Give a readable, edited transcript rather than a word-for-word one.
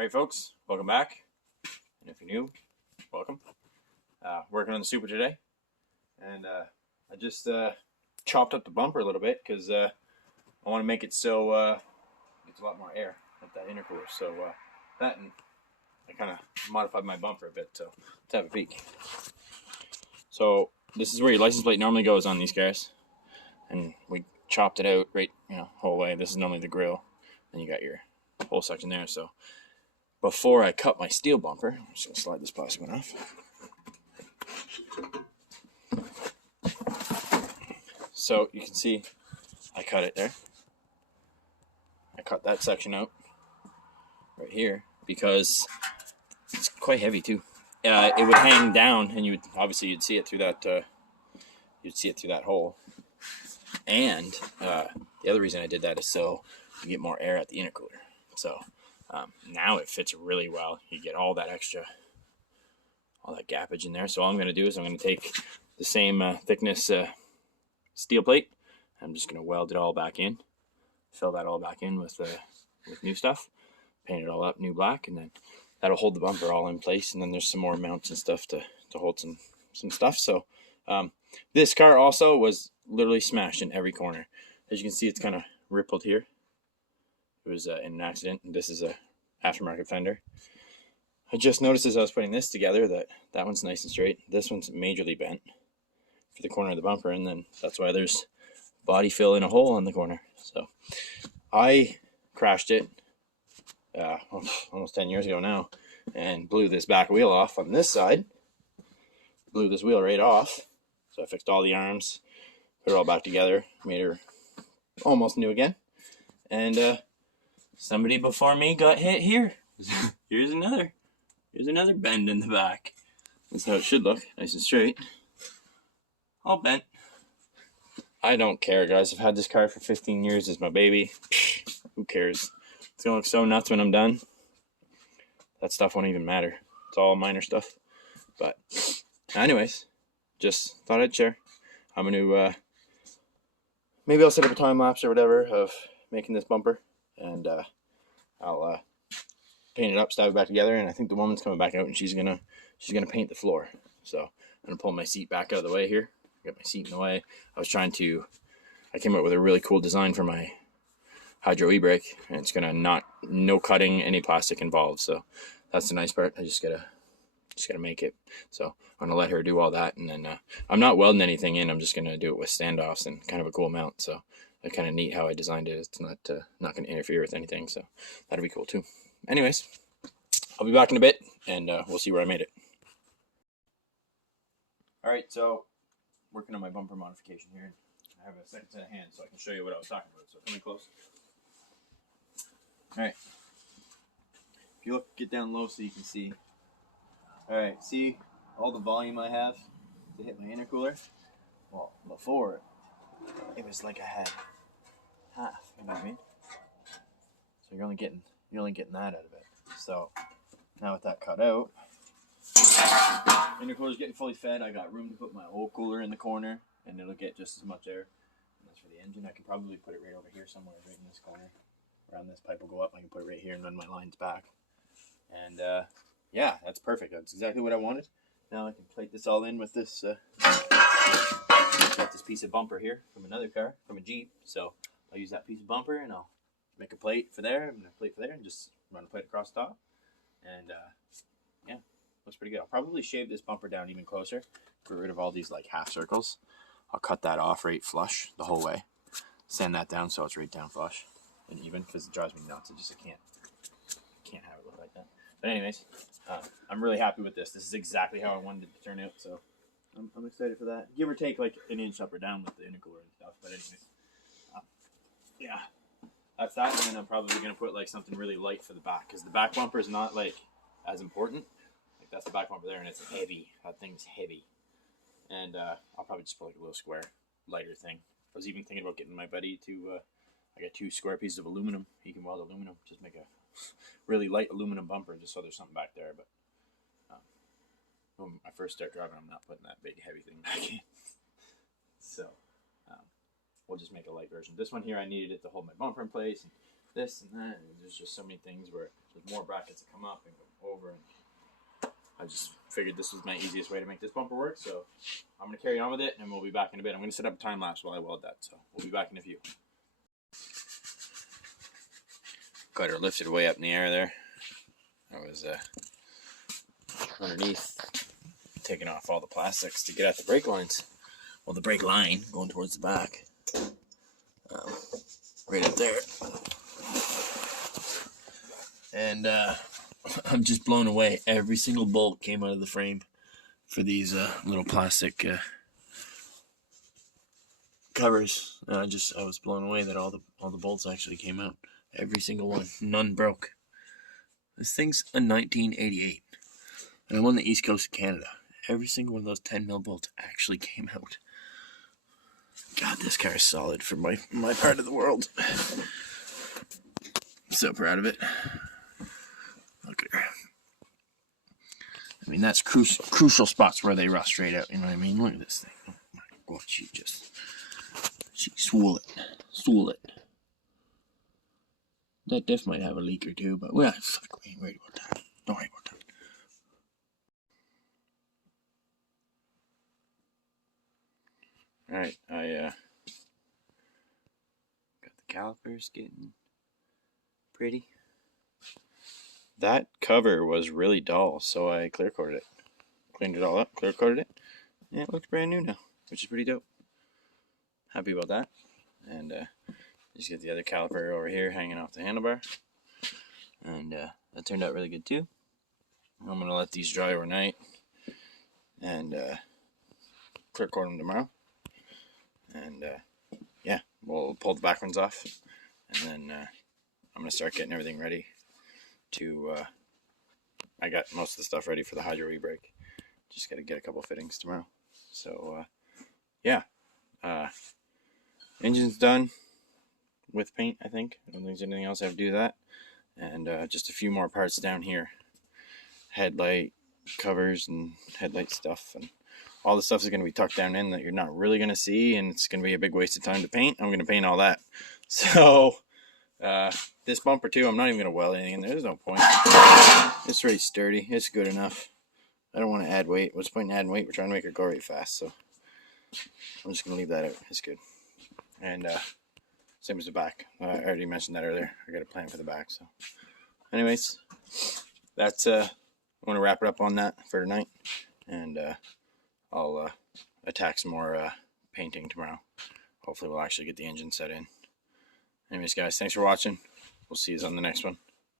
Alright folks, welcome back, and if you're new, welcome. Working on the Supra today, and I just chopped up the bumper a little bit because I want to make it so it's a lot more air at that intercooler. So that, and I kind of modified my bumper a bit, so let's have a peek. So this is where your license plate normally goes on these cars, and we chopped it out right, whole way. This is normally the grill, and you got your whole section there. So before I cut my steel bumper, I'm just going to slide this plastic one off. So you can see I cut it there. I cut that section out right here because it's quite heavy too. It would hang down, and you'd see it through that. You'd see it through that hole. And the other reason I did that is so you get more air at the intercooler. So now it fits really well. You get all that extra, all that gappage in there. So all I'm going to do is I'm going to take the same thickness steel plate. I'm just going to weld it all back in, fill that all back in with new stuff, paint it all up new black, and then that'll hold the bumper all in place. And then there's some more mounts and stuff to hold some stuff. So this car also was literally smashed in every corner. As you can see, it's kind of rippled here. It was in an accident, and this is a aftermarket fender. I just noticed as I was putting this together that one's nice and straight. This one's majorly bent for the corner of the bumper, and then that's why there's body fill in a hole on the corner. So I crashed it almost 10 years ago now, and blew this back wheel off on this side. Blew this wheel right off. So I fixed all the arms, put it all back together, made her almost new again. And somebody before me got hit here. Here's another bend in the back. That's how it should look, nice and straight. All bent. I don't care, guys. I've had this car for 15 years. It's my baby. Who cares? It's gonna look so nuts when I'm done. That stuff won't even matter. It's all minor stuff. But anyways, just thought I'd share. I'm gonna maybe I'll set up a time lapse or whatever of making this bumper, and I'll paint it up, stab it back together. And I think the woman's coming back out, and she's gonna paint the floor. So I'm gonna pull my seat back out of the way here. Got my seat in the way. I came up with a really cool design for my hydro e-brake, and it's gonna no cutting any plastic involved. So that's the nice part. I just gotta make it. So I'm gonna let her do all that, and then I'm not welding anything in. I'm just gonna do it with standoffs and kind of a cool mount. So it's kind of neat how I designed it. It's not gonna interfere with anything. So that'll be cool too. Anyways, I'll be back in a bit, and we'll see where I made it. All right, so working on my bumper modification here. I have a second set of hands so I can show you what I was talking about. So come in close. All right. If you look, get down low so you can see. All right, see all the volume I have to hit my intercooler? Well, before it was like I had half. You know what I mean? So you're only getting that out of it. So now with that cut out, intercooler's getting fully fed. I got room to put my old cooler in the corner, and it'll get just as much air. And that's for the engine. I can probably put it right over here somewhere, right in this corner. Around this pipe will go up. I can put it right here and run my lines back. And yeah, that's perfect. That's exactly what I wanted. Now I can plate this all in with this. Got this piece of bumper here from another car, from a Jeep. So I'll use that piece of bumper, and I'll make a plate for there, and a plate for there, and just run a plate across the top. And yeah, looks pretty good. I'll probably shave this bumper down even closer, get rid of all these like half circles. I'll cut that off right flush the whole way, sand that down so it's right down flush and even, because it drives me nuts. I can't have it look like that. But anyways, I'm really happy with this. This is exactly how I wanted it to turn out, so I'm excited for that. Give or take like an inch up or down with the intercooler and stuff. But anyways, yeah, that's that. And then I'm probably gonna put like something really light for the back, because the back bumper is not like as important. Like that's the back bumper there, and it's heavy. That thing's heavy. And I'll probably just put like a little square, lighter thing. I was even thinking about getting my buddy to. I got 2 square pieces of aluminum. He can weld aluminum. Just make a really light aluminum bumper, just so there's something back there. But when I first start driving, I'm not putting that big heavy thing back in. So we'll just make a light version. This one here, I needed it to hold my bumper in place and this and that, and there's just so many things where there's more brackets that come up and go over, and I just figured this was my easiest way to make this bumper work, so I'm going to carry on with it, and we'll be back in a bit. I'm going to set up a time lapse while I weld that, so we'll be back in a few. Got her lifted way up in the air there. I was underneath, taking off all the plastics to get at the brake lines. Well, the brake line going towards the back, right up there. And I'm just blown away. Every single bolt came out of the frame for these little plastic covers. I was blown away that all the bolts actually came out. Every single one, none broke. This thing's a 1988, and I'm on the east coast of Canada. Every single one of those 10 mil bolts actually came out. God, this car is solid for my part of the world. I'm so proud of it. Look at her. I mean, that's crucial spots where they rust straight out. You know what I mean? Look at this thing. Oh my God, she swole it. That diff might have a leak or two, but well, fuck, we ain't worried about that. Don't worry about that. Alright, I got the calipers getting pretty. That cover was really dull, so I clear coated it. Cleaned it all up, clear coated it, and it looks brand new now, which is pretty dope. Happy about that. And just get the other caliper over here hanging off the handlebar. And that turned out really good too. I'm going to let these dry overnight and clear coat them tomorrow. And yeah, we'll pull the back ones off. And then I'm going to start getting everything ready to, I got most of the stuff ready for the hydro e-brake. Just got to get a couple fittings tomorrow. So yeah, engine's done with paint, I think. I don't think there's anything else I have to do that. And just a few more parts down here. Headlight covers and headlight stuff, and all the stuff is going to be tucked down in that you're not really going to see, and it's going to be a big waste of time to paint. I'm going to paint all that. So this bumper too, I'm not even going to weld anything in there. There's no point. It's really sturdy. It's good enough. I don't want to add weight. What's the point in adding weight? We're trying to make it go right fast, so I'm just going to leave that out. It's good. And same as the back. I already mentioned that earlier. I got a plan for the back. So anyways, that's I want to wrap it up on that for tonight, and I'll attack some more painting tomorrow. Hopefully we'll actually get the engine set in. Anyways guys, thanks for watching. We'll see you on the next one.